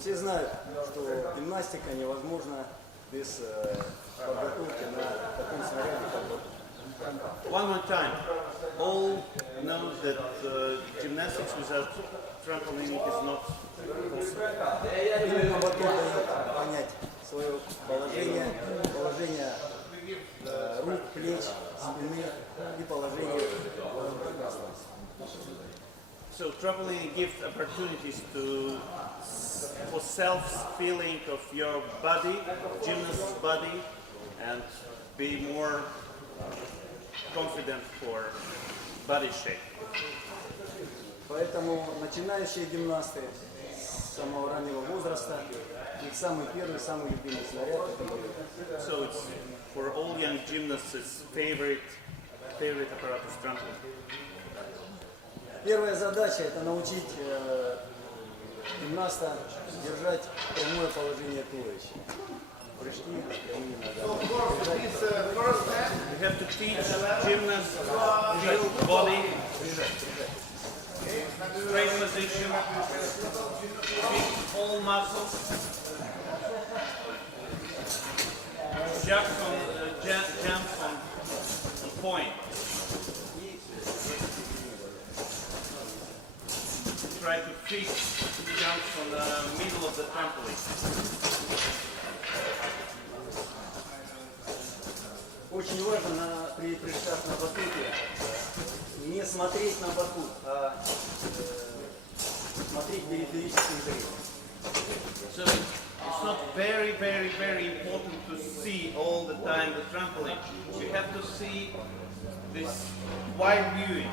Все знают, что гимнастика невозможна без подготовки на таком снаряде, как батут. One more time. All know that gymnastics without trampoline is not possible. Именно батут дает понять свое положение, рук, плеч, спины и положение в пространстве. So trampoline gives opportunities for self-feeling of your body, gymnast's body, and be more confident for body shape. Поэтому начинающие гимнасты с самого раннего возраста, их самый первый, самый любимый снаряд — это батут. So it's for all young gymnasts, it's favorite apparatus trampoline. Первая задача — это научить гимнаста держать прямое положение туловища. Прыжки прямыми ногами. You have to teach gymnasts feel body, straight position, fix all muscles, jumps on point. Try to fix jumps on the middle of the trampoline. Очень важно при прыжках на батуте не смотреть на батут, а смотреть периферическим зрением. So it's not very important to see all the time the trampoline. You have to see this wide viewing,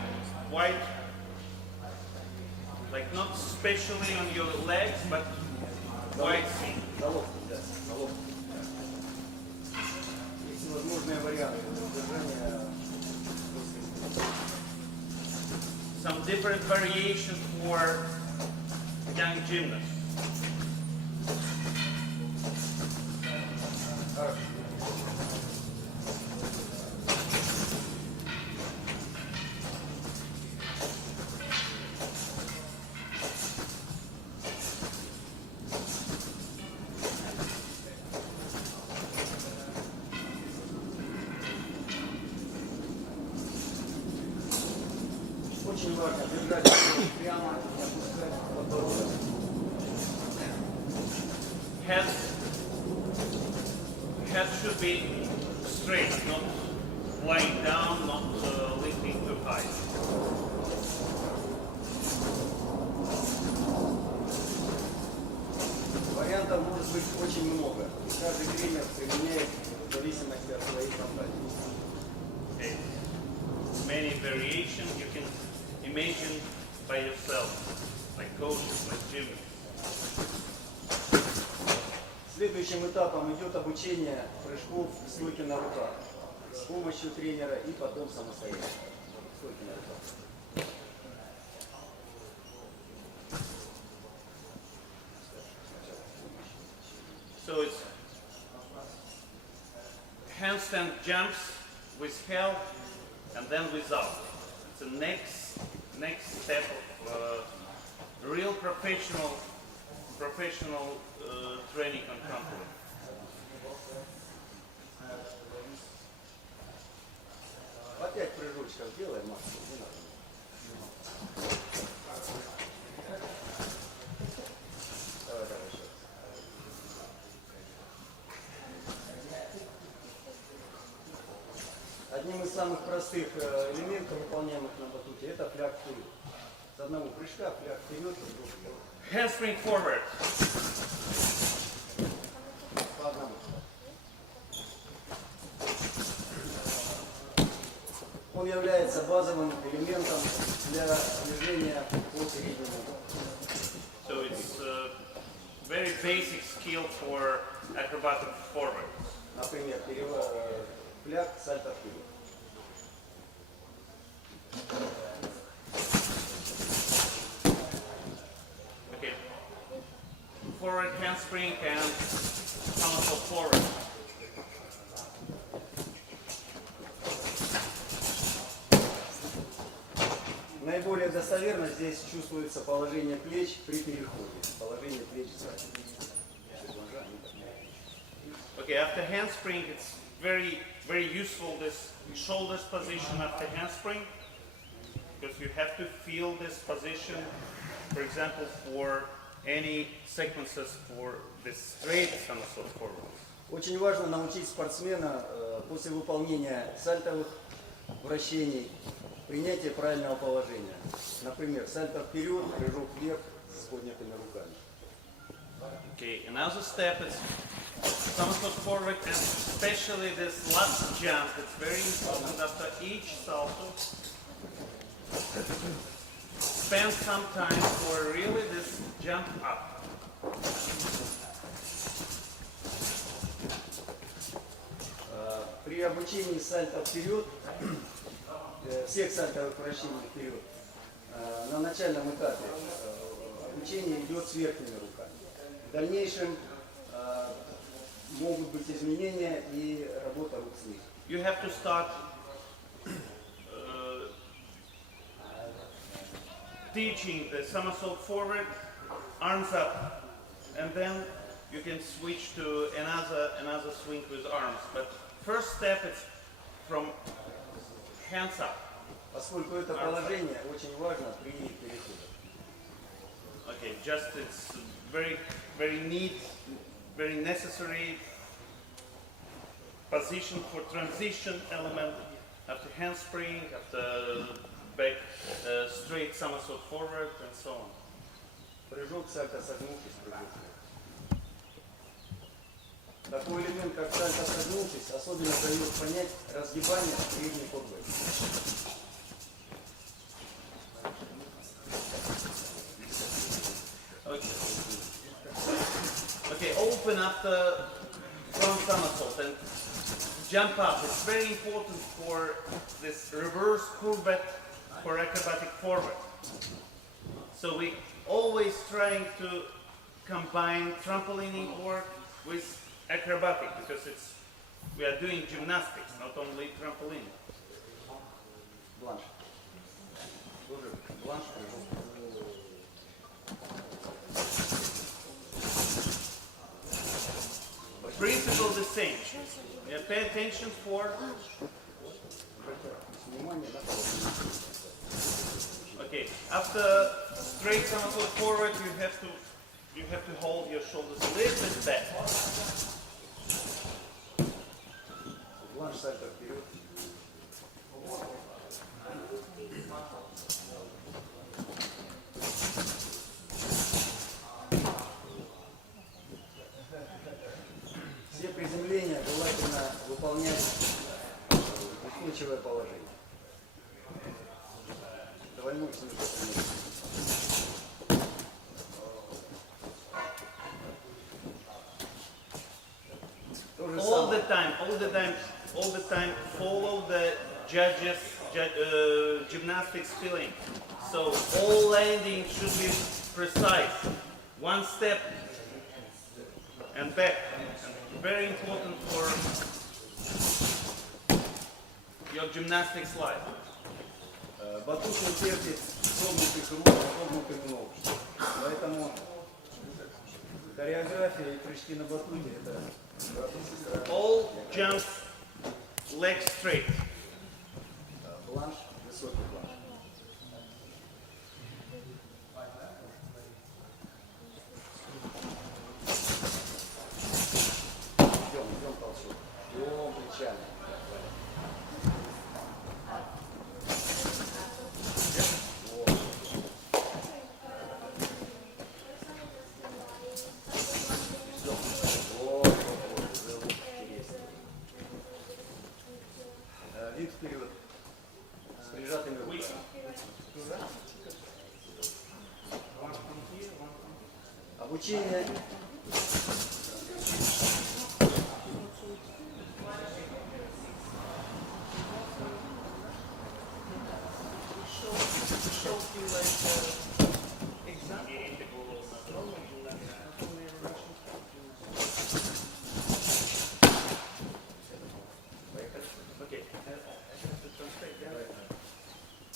wide, like not especially on your legs, but wide seeing. Есть возможные варианты держания. Some different variations for young gymnasts. Очень важно держать руку прямо, не опускать подбородок. Head should be straight, not lying down, not lifting too high. Вариантов может быть очень много. И каждый тренер применяет в зависимости от своей фантазии. Okay. Many variations you can imagine by yourself, like coaches, like gymnasts. Следующим этапом идет обучение прыжков стойки на руках с помощью тренера и потом самостоятельно. Стойки на руках. So it's handstand jumps with help and then without. It's the next step of real professional training on trampoline. Опять прыжочков делаем, Макс, не надо. Давай еще. Одним из самых простых элементов, выполняемых на батуте, это фляг вперед. С одного прыжка фляг вперед, Handspring forward. по одному. Он является базовым элементом для движения по середине. So it's a very basic skill for acrobatic forward. Например, фляг, сальто вперед. Okay. Forward handspring and somersault forward. Наиболее Более достоверно здесь чувствуется положение плеч при переходе. Положение плеч сзади. Okay, after handspring, it's very, very useful this shoulders position after handspring, because you have to feel this position, for example, for any sequences for this straight somersault forward. Очень важно научить спортсмена после выполнения сальтовых вращений принятие правильного положения. Например, сальто вперед, прыжок вверх с поднятыми руками. Okay, another step is somersault forward, and especially this last jump. It's very important after each salto. Spend some time for really this jump up. При обучении сальто вперед, всех сальтовых вращений вперед, на начальном этапе обучение идет с верхними руками. В дальнейшем могут быть изменения и работа рук с них. You have to start teaching the somersault forward, arms up, and then you can switch to another swing with arms. But first step is from hands up. Поскольку это положение очень важно при переходе. Okay, just it's very, very neat, very necessary position for transition element after handspring, after back straight somersault forward, and so on. Прыжок, сальто согнувшись, прыжок вверх. Такой элемент, как сальто согнувшись, особенно дает понять разгибание средней подводы. Okay, open after front somersault and jump up. It's very important for this reverse curvet for acrobatic forward. So we always trying to combine trampolining work with acrobatic, because we are doing gymnastics, not only trampoline. Бланш. Тоже бланш, прыжок. Principle the same. Yeah, pay attention for. Okay, after straight somersault forward, you have to hold your shoulders a little bit back. Бланш, сальто вперед. Все приземления желательно выполнять устойчивое положение. Довольно смешно. All the time, follow the judges' gymnastics feeling. So all landing should be precise. One step and back. Very important for your gymnastics life. Батут не терпит согнутых рук, согнутых ног. Поэтому хореография и прыжки на батуте — это All jumps legs straight. бланш, высокий бланш. Идем толчок. Идем плечами. Вид вперед. С прижатыми руками. Обучение.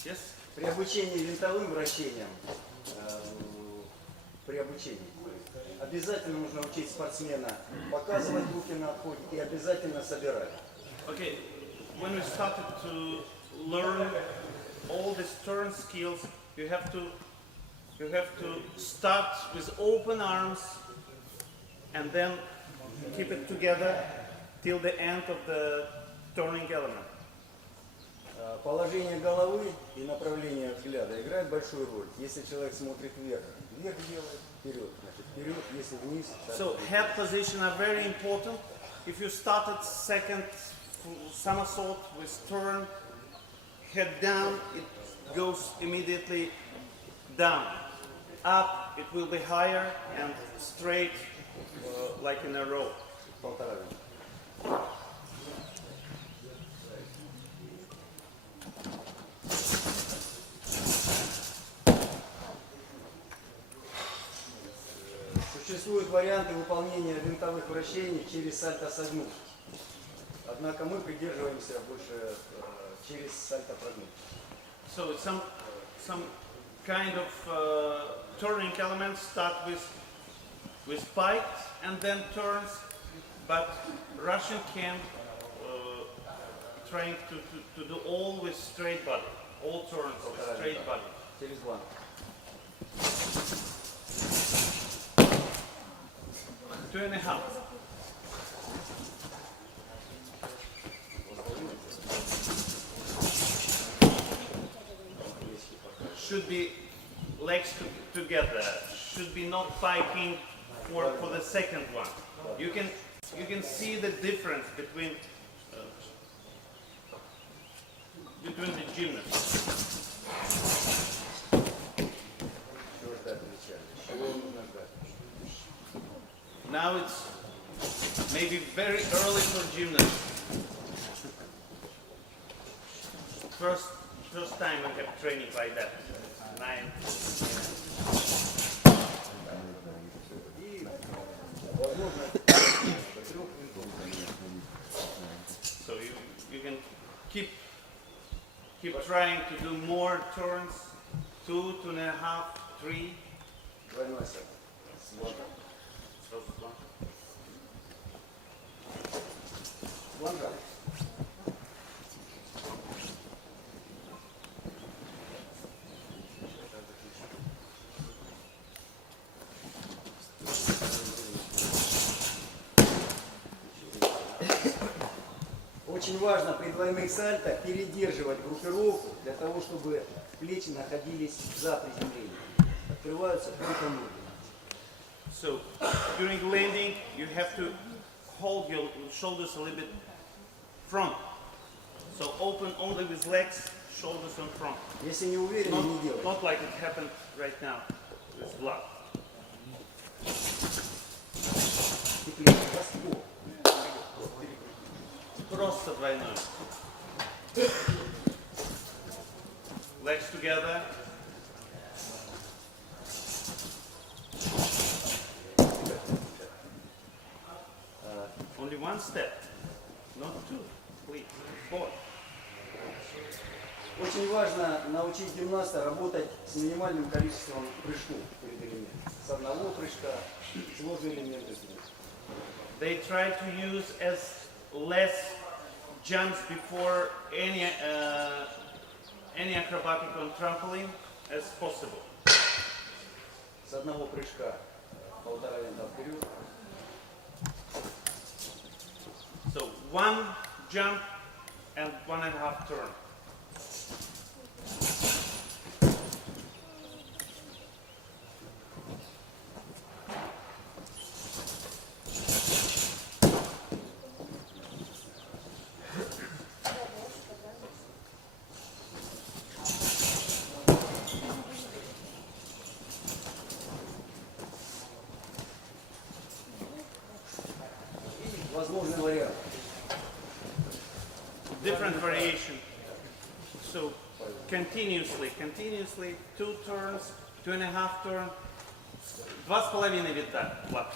Yes. При обучении обучении винтовым вращениям, при обучении, обязательно нужно учить спортсмена показывать руки на отходе и обязательно собирать. Okay, when we started to learn all these turn skills, you have to start with open arms and then keep it together till the end of the turning element. Положение головы и направление взгляда играет большую роль. Если человек смотрит вверх, вверх делает, вперед, значит вперед, если вниз. So head position are very important. If you started second somersault with turn, head down, it goes immediately down. Up, it will be higher and straight, like in a row. Полтора винта. Существуют варианты выполнения винтовых вращений через сальто-согнув. Однако мы придерживаемся больше через сальто-прогнув. So some kind of turning elements start with spikes and then turns, but Russian camp trying to do all with straight body, all turns with straight body. Через два. Two and a half. Should be legs together. Should be not fighting for the second one. You can see the difference between the gymnasts. Now it's maybe very early for gymnasts. First time I have training like that. 9. So you can keep trying to do more turns, 2, 2.5, 3. Двойной сет. Планка. Очень важно при двойных сальто передерживать группировку для того, чтобы плечи находились за приземлением. Открываются только ноги. So during landing, you have to hold your shoulders a little bit front. So open only with legs, shoulders on front. Если не уверены, не делайте. Not like it happened right now with Vlad. Теплее. Распор. Просто двойной. Legs together. Only one step, not two, please. 4. Очень важно научить гимнаста работать с минимальным количеством прыжков перед элементом. С одного прыжка, сложные элементы. They try to use as less jumps before any acrobatic on trampoline as possible. С одного прыжка полтора винта вперед. So 1 jump and 1.5 turn. Возможный вариант. Different variation. So continuously, 2 turns, 2.5 turn, 2,5 вита. Влад.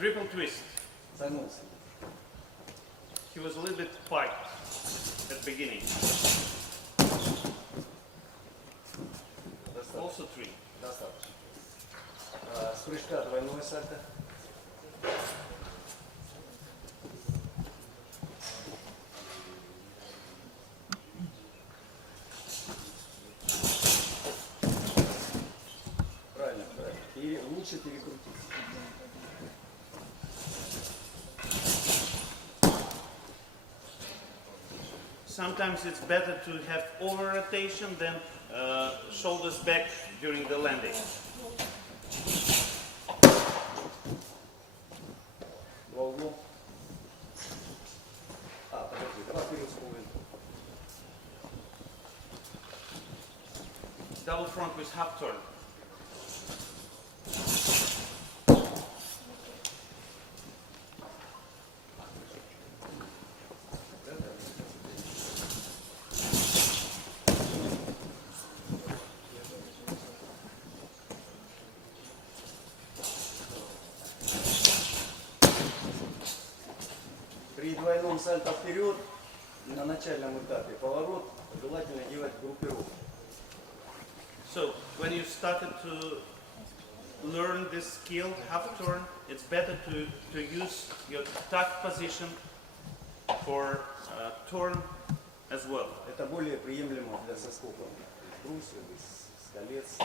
Triple twist. Согнулся. He was a little bit quiet at the beginning. Достаточно. Also 3. Достаточно. С прыжка двойное сальто. Правильно, правильно. И лучше перекрутить. Sometimes it's better to have over rotation than shoulders back during the landing. Два углом. Подожди, давай вперед с половинкой. Double front with half turn. При двойном сальто вперед на начальном этапе поворот желательно делать группировку. So when you started to learn this skill, half turn, it's better to use your tuck position for turn as well. Это более приемлемо для соскоков. Брусьев, с колец.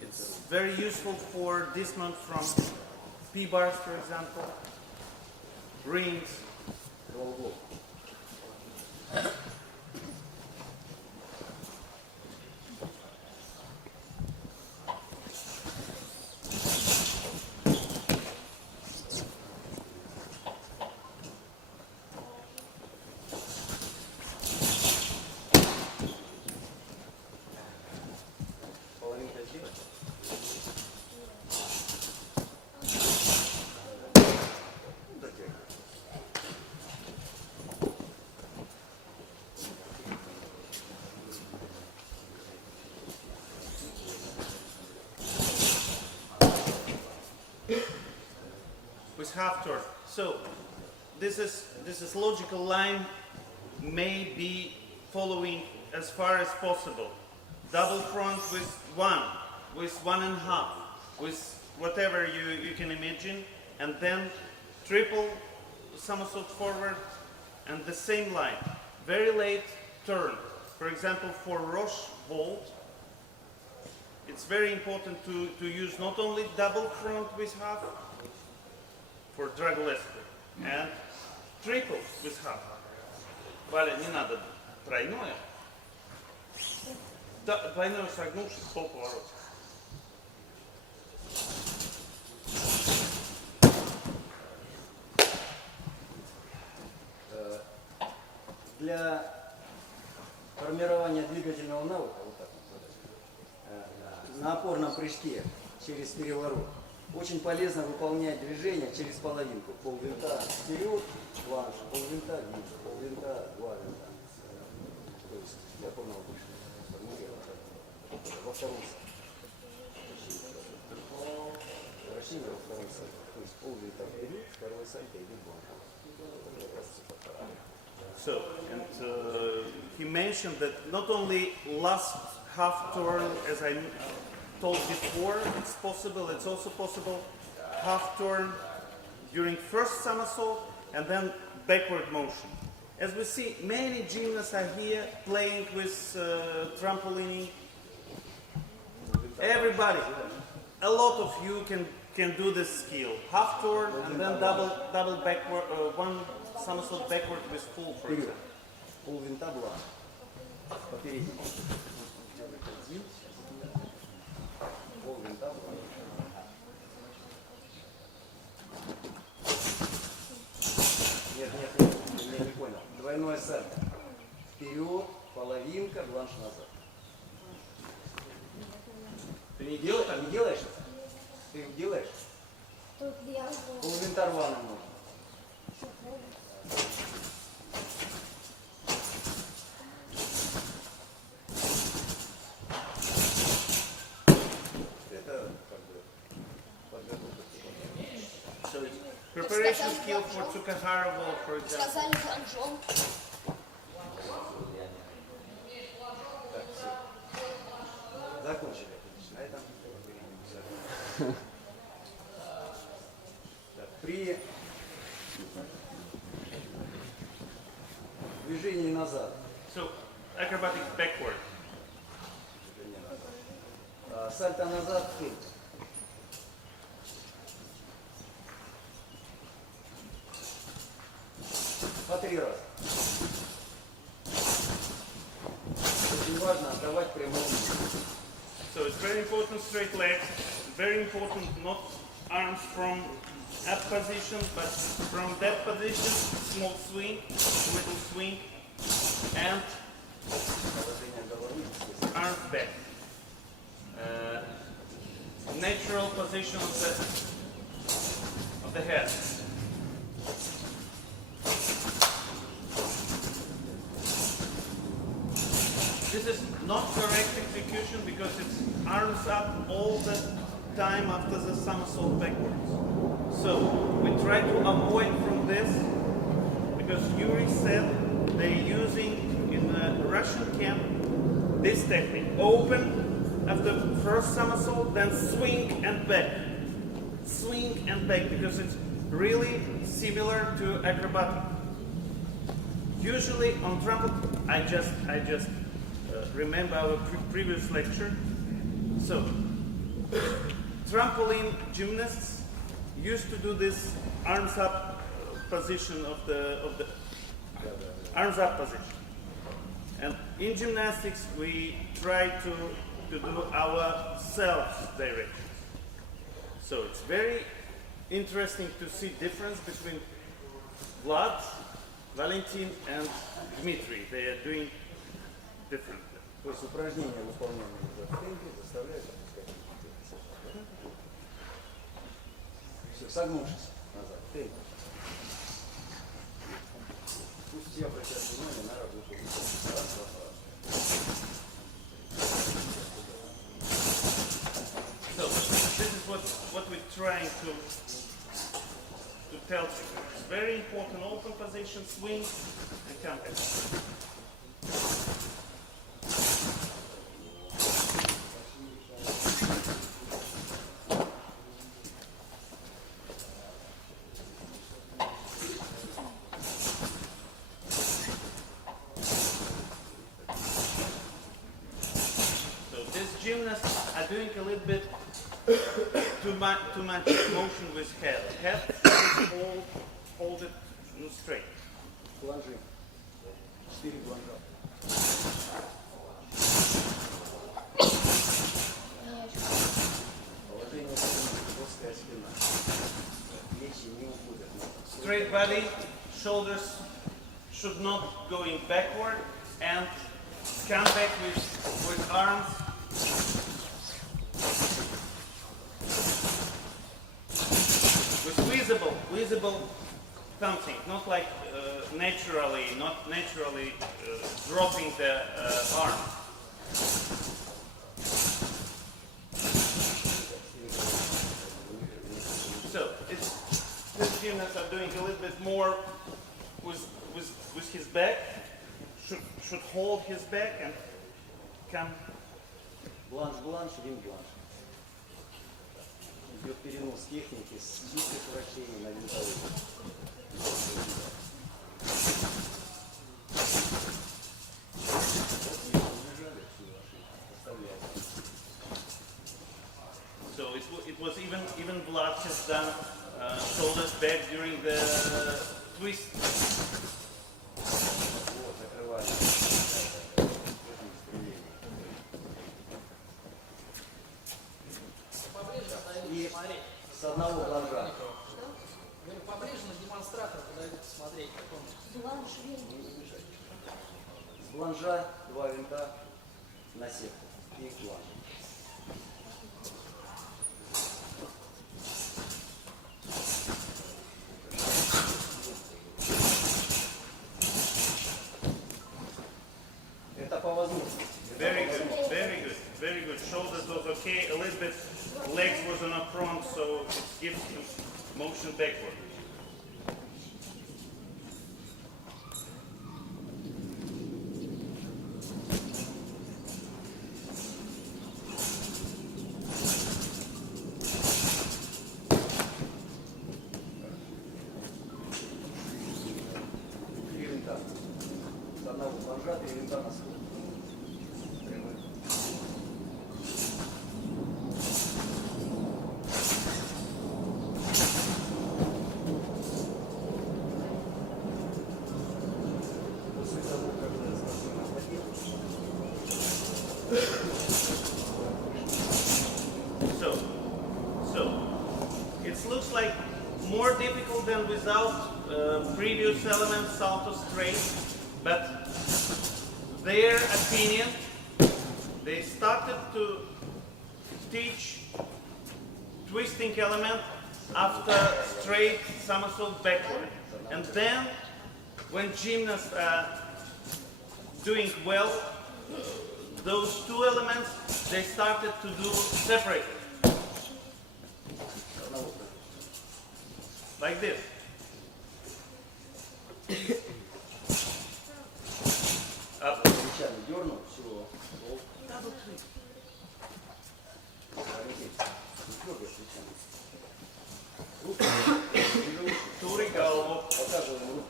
It's very useful for dismount from P-bars, for example, rings. Два углом. Половинка сделать. Дотягивай. With half turn. So this is logical line may be following as far as possible. Double front with 1, with 1.5, with whatever you can imagine, and then triple somersault forward and the same line. Very late turn. For example, for Roche vault, it's very important to use not only double front with half for Dragolesco and triple with half. Валя, не надо тройное. Да, двойное согнувшись, полповорот. Для формирования двигательного навыка вот так вот, на опорном прыжке через переворот очень полезно выполнять движение через половинку. Полвинта вперед, планш, полвинта вниз, полвинта, два винта. То есть для опорного прыжка. Во втором вращение во втором сальто. То есть полвинта вперед, второй сальто идет планш. So, and he mentioned that not only last half turn, as I told before, it's possible, it's also possible half turn during first somersault and then backward motion. As we see, many gymnasts are here playing with trampoline. Everybody, a lot of you can do this skill. Half turn and then double backward, one somersault backward with full, for Вперед. example. Полвинта бланш. Попередний. Полвинта бланш. Нет, я не понял. Двойное сальто. Вперед, половинка, бланш назад. Ты не делаешь? Не делаешь это? Ты делаешь? Тут я Полвинта рваным можно. Preparation skill for Tsukahara wall, for example. Сказали Жанжон. Так, все. Закончили. На этом всё. Так, при движении назад. So, acrobatic backward. Движение назад. Сальто назад, тыль. По 3 раза. Очень важно отдавать прямую линию. So it's very important straight legs, very important not arms from up position, but from that position, small swing, little swing, and Положение головы. arms back. Natural position of the head. This is not correct execution because it's arms up all the time after the somersault backwards. So we try to avoid from this because Yuri said they're using in the Russian camp this technique. Open after first somersault, then swing and back. Swing and back because it's really similar to acrobatic. Usually on trampoline, I just remember our previous lecture. So, trampoline gymnasts used to do this arms up position of the arms up position. And in gymnastics, we try to do our self directions. So it's very interesting to see difference between Vlad, Valentin, and Dmitry. They are doing differently. То есть упражнения, выполненные в темпе, заставляют опускать руки. Все, согнувшись назад. Темп. Пусть все обратят внимание на работу. Раз, два, раз. So this is what we're trying to tell you. It's very important. Open position, swing, and come back. Gymnasts are doing a little bit too much motion with head. Head, hold it straight. Планжи. 4 планжа. Положение спины, плоская спина. Плечи не уходят. Straight body, shoulders should not going backward, and come back with arms. With visible something, not like not naturally dropping the arm. So these gymnasts are doing a little bit more with his back. Should hold his back and come. Бланш, винт-бланш. Идет перенос техники с чистых вращений на винтовые. So it was even Vlad has done shoulders back during the twist. Вот, закрываем. И с одного бланжа. Поближе на демонстратор подойдут посмотреть, как он. С бланжа 2 винта на сетку и бланж. Это по возможности. Very good, very good, very good. Shoulders was okay. A little bit legs was on a front, so it gives motion backward. Самоотжатые винта на стол. Прямые. После того, когда спортсмен охладел, So, it looks like more difficult than without previous elements, salto straight, but their opinion, they started to teach twisting element after straight somersault backward. And then, when gymnasts are doing well, those two elements, they started to do separate. Like this. Up. плечами дернул, все. Double twist. Не трогай плечами. Руки. Тури голову. Показываем руки.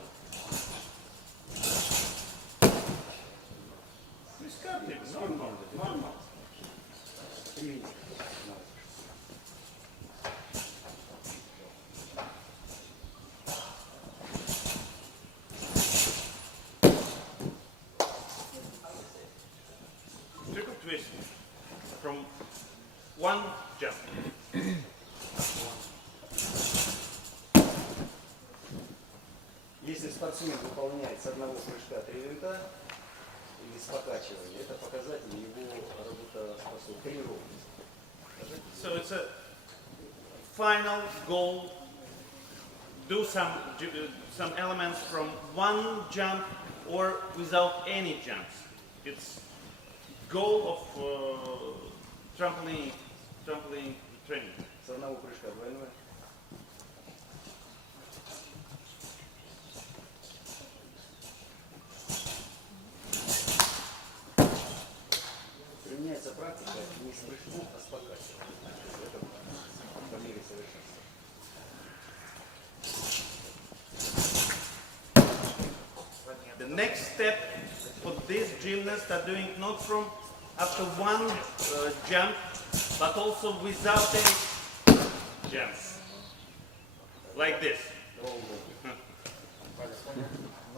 Нормально. Привет. Triple twist from one jump. Если спортсмен выполняет с одного прыжка 3 винта или с покачивания, это показатель его работоспособности, тренировки. So it's a final goal. Do some elements from one jump or without any jumps. It's goal of trampoline training. С одного прыжка двойной. Применяется практика не с прыжком, а с покачиванием. Это по мере совершенства. The next step for these gymnasts are doing not from after one jump, but also without any jumps. Like this.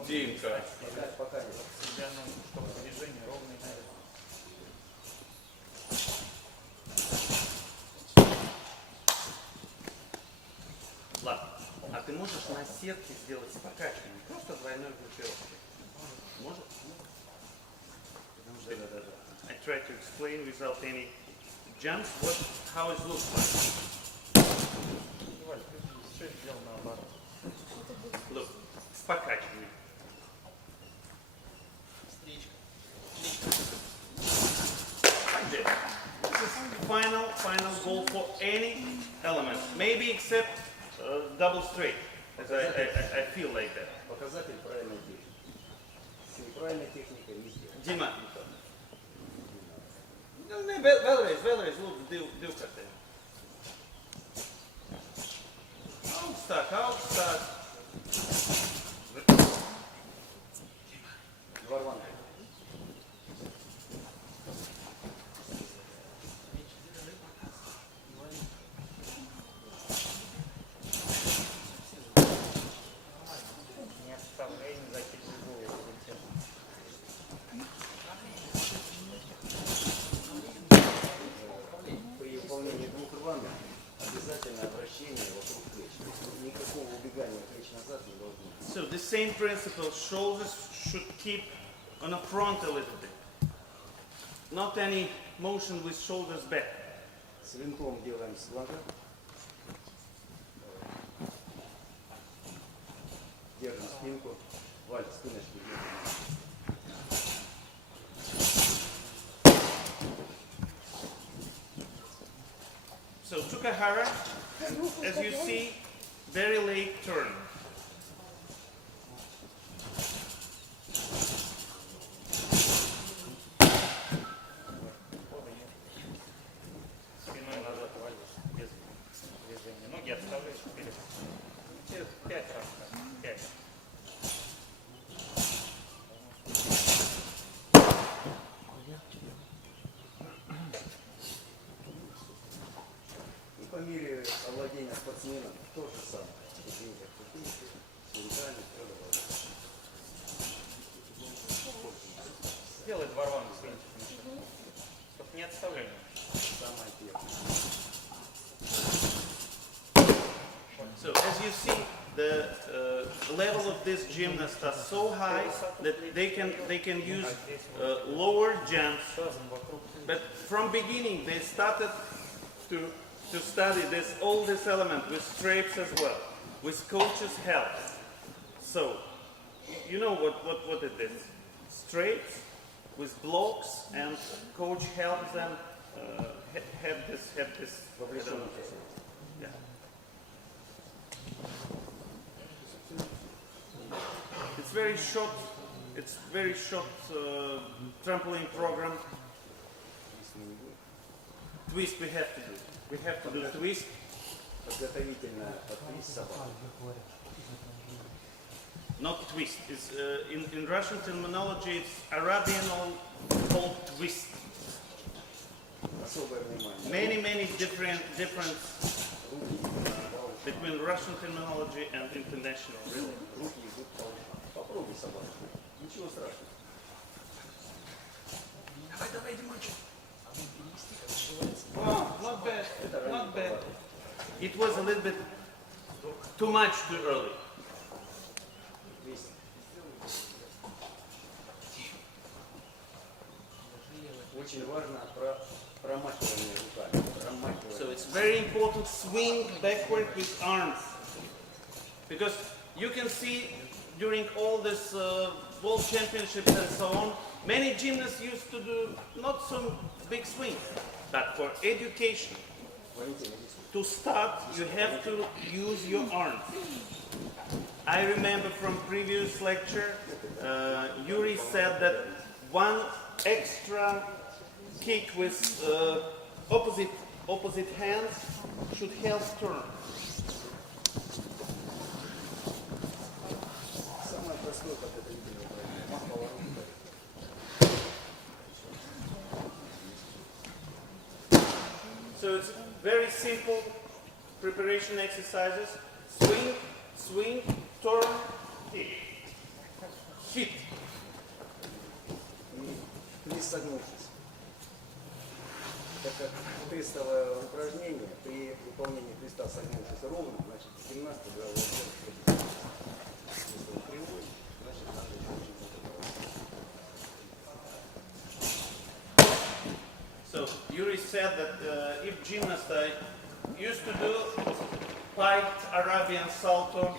Димка. Пока нет. Ладно. А ты можешь на сетке сделать с покачиванием? Просто двойной группировкой. Может? I try to explain without any jumps how it looks like. Look, с покачиванием. Like this. This is final goal for any element. Maybe except double straight, as I feel like that. Показатель правильной техники. С неправильной техникой не сделать. Дима. Vēlreiz, lūdzu, divu kartēm. Augstāk. Варван. Не оставляй, не закидывай голову. При выполнении двух рваных обязательно обращение вокруг плеч. Никакого убегания плеч назад не должно быть. So the same principle, shoulders should keep on the front a little bit. Not any motion with shoulders back. С винтом делаем с флага. Держим спинку. Валь, спиночку держим. So Tsukahara, as you see, very late turn. Спиной назад валишь, без движения. Ноги отставляешь вперед. 5 раз так. 5. спортсменам то же самое. Ступенька, ступенька, центральный, Сделай два раунда с винтиком. Чтобы не отставляли. самое первое. So as you see, the level of these gymnasts are so high that they can use lower jumps. But from beginning, they started to study all this element with strapes as well, with coach's help. So you know what it is? Strapes with blocks, and coach helps them have this. Yeah. It's very short. It's very short trampoline program. Twist we have to do. We have to do twist. Подготовительно подпись собак. Not twist. It's in Russian terminology. It's Arabian called twist. Особое внимание. Many different between Russian terminology and international. Really. Руки идут по ушам. Попробуй собаку. Ничего страшного. Давай, Димончик. Not bad. Это ранний Not bad. поворот. It was a little bit too much too early. 200. Очень важно промахивание руками. So it's very important swing backward with arms. Because you can see during all this world championships and so on, many gymnasts used to do not so big swings. But for education, to start, you have to use your arms. I remember from previous lecture, Yuri said that one extra kick with opposite hands should help turn. Самое простое подготовительное упражнение. Мах поворотом. So it's very simple preparation exercises. Swing, swing, turn, kick. Hit. И твист согнувшись. Так как тестовое упражнение, при выполнении твиста согнувшись ровно, значит гимнаст играл ровно. Если он кривой, значит надо еще очень много. So Yuri said that if gymnasts used to do piked Arabian salto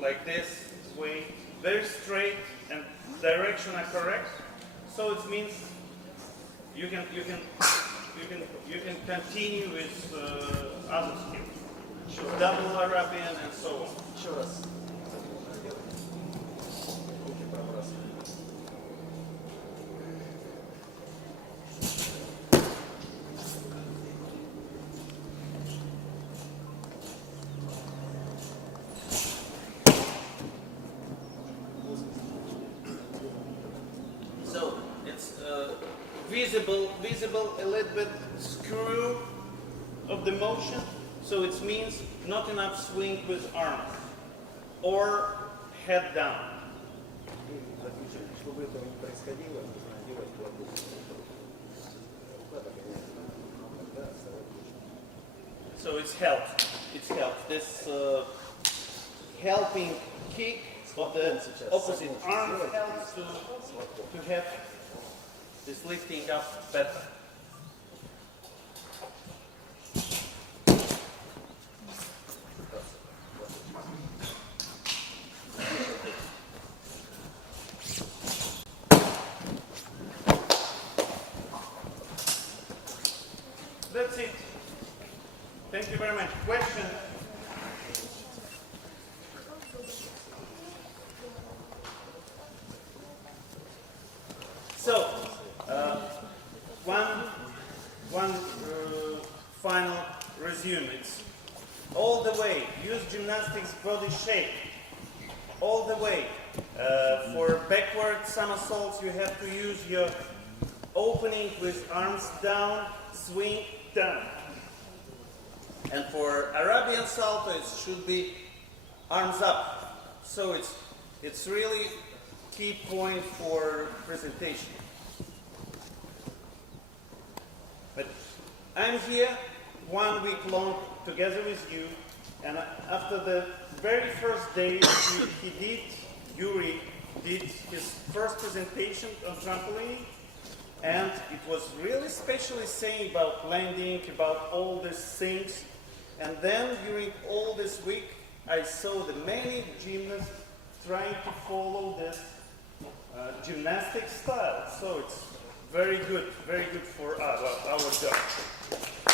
like this way, very straight and direction are correct, so it means you can continue with other skills, double Arabian and so on. Еще раз. Руки пробрасываем. So it's visible a little bit screw of the motion. So it means not enough swing with arms or head down. И заключим, чтобы этого не происходило, нужно делать плотную руку. Рука так и не тогда оставить. So it's helped. It's helped. This helping kick of the opposite arm helps to have this lifting up better. That's it. Thank you very much. Question? So, one final resume. It's all the way. Use gymnastics body shape. All the way. For backward somersaults, you have to use your opening with arms down, swing down. And for Arabian salto, it should be arms up. So it's really key point for presentation. But I'm here 1 week long together with you, and after the very first day Yuri did his first presentation on trampoline, and it was really especially saying about landing, about all these things. And then during all this week, I saw the many gymnasts trying to follow this gymnastic style. So it's very good for our job.